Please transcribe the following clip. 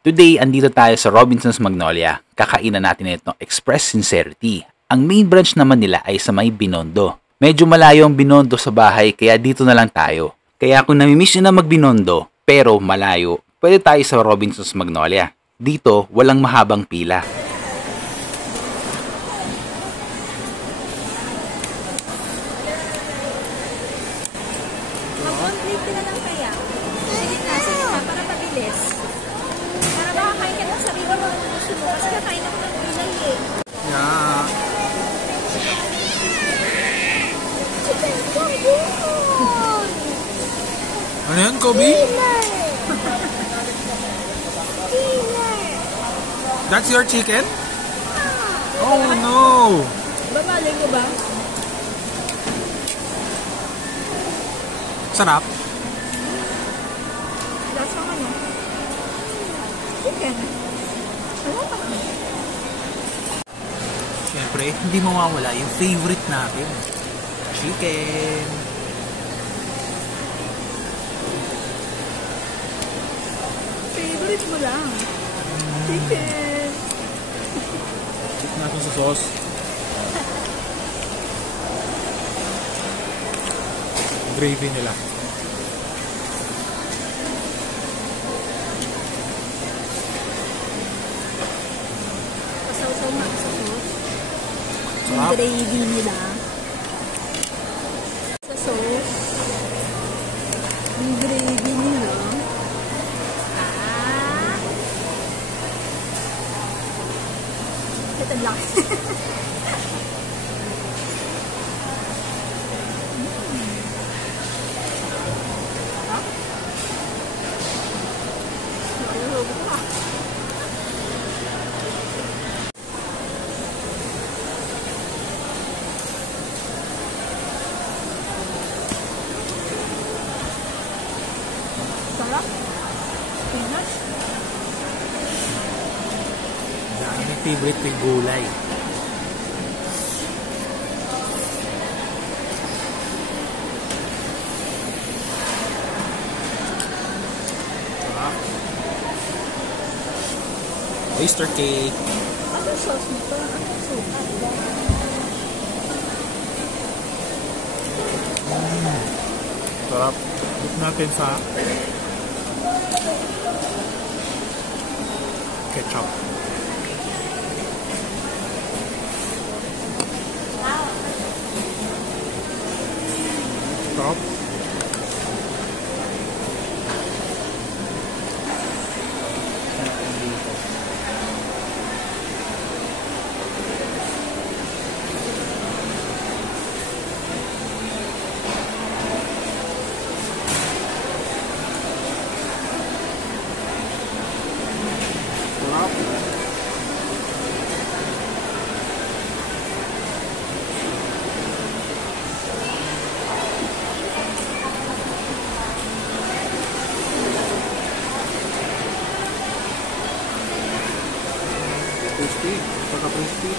Today, andito tayo sa Robinson's Magnolia. Kakainan natin itong Express Sincerity. Ang main branch naman nila ay sa may Binondo. Medyo malayo ang Binondo sa bahay kaya dito na lang tayo. Kaya kung namimiss nyo na magbinondo pero malayo, pwede tayo sa Robinson's Magnolia. Dito, walang mahabang pila. Mag-complete ka na lang kaya. Sige na, para mabilis. Para makakain ka ng sarili mo ng gusto mo. Kasi kakain ako ng gulay eh. Yeah. Chicken Kobe! Ano yan, Kobe? That's your chicken? Oh no! Babalay mo ba? Sarap. That's ang ano? Chicken. Ano pa? Siyempre, hindi mawawala yung favorite natin. Chicken. Favorite mo lang. Chicken. Dip natin sa sauce. Gravy nila. Pasaw-saw nga sa sauce. Yung Sarap. gravy nila. Sa sauce. Yung gravy nila. Ito lang. Sarap. Spinach. Yan ang favorite ng gulay. Sarap. Oyster cake. Ano sauce nito? Ano sukat? Sarap. Dip natin sa ketchup. Sarap. Sarap. Crispy. Pagka-crispy.